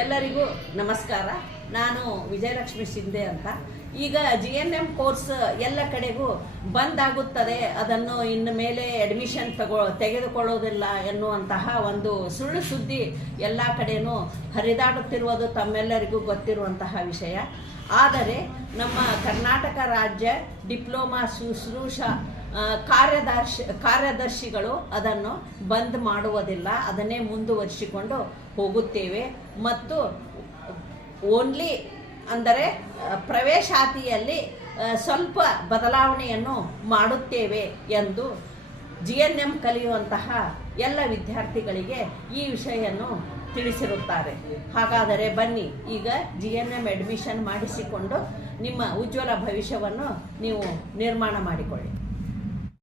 ಎಲ್ಲರಿಗೂ ನಮಸ್ಕಾರ. ನಾನು ವಿಜಯಲಕ್ಷ್ಮಿ ಶಿಂದೆ ಅಂತ. ಈಗ GNM ಕೋರ್ಸ್ ಎಲ್ಲ ಕಡೆಗೂ ಬಂದಾಗುತ್ತದೆ, ಅದನ್ನು ಇನ್ನು ಮೇಲೆ ಅಡ್ಮಿಷನ್ ತೆಗೆದುಕೊಳ್ಳೋದಿಲ್ಲ ಎನ್ನುವಂತಹ ಒಂದು ಸುಳ್ಳು ಸುದ್ದಿ ಎಲ್ಲ ಕಡೆನೂ ಹರಿದಾಡುತ್ತಿರುವುದು ತಮ್ಮೆಲ್ಲರಿಗೂ ಗೊತ್ತಿರುವಂತಹ ವಿಷಯ. ಆದರೆ ನಮ್ಮ ಕರ್ನಾಟಕ ರಾಜ್ಯ ಡಿಪ್ಲೊಮಾ ಶುಶ್ರೂಷಾ ಕಾರ್ಯದರ್ಶಿಗಳು ಅದನ್ನು ಬಂದ್ ಮಾಡುವುದಿಲ್ಲ, ಅದನ್ನೇ ಮುಂದುವರಿಸಿಕೊಂಡು ಹೋಗುತ್ತೇವೆ. ಮತ್ತು ಓನ್ಲಿ ಅಂದರೆ ಪ್ರವೇಶಾತಿಯಲ್ಲಿ ಸ್ವಲ್ಪ ಬದಲಾವಣೆಯನ್ನು ಮಾಡುತ್ತೇವೆ ಎಂದು GNM ಕಲಿಯುವಂತಹ ಎಲ್ಲ ವಿದ್ಯಾರ್ಥಿಗಳಿಗೆ ಈ ವಿಷಯವನ್ನು ತಿಳಿಸಿರುತ್ತಾರೆ. ಹಾಗಾದರೆ ಬನ್ನಿ, ಈಗ GNM ಅಡ್ಮಿಷನ್ ಮಾಡಿಸಿಕೊಂಡು ನಿಮ್ಮ ಉಜ್ವಲ ಭವಿಷ್ಯವನ್ನು ನೀವು ನಿರ್ಮಾಣ ಮಾಡಿಕೊಳ್ಳಿ.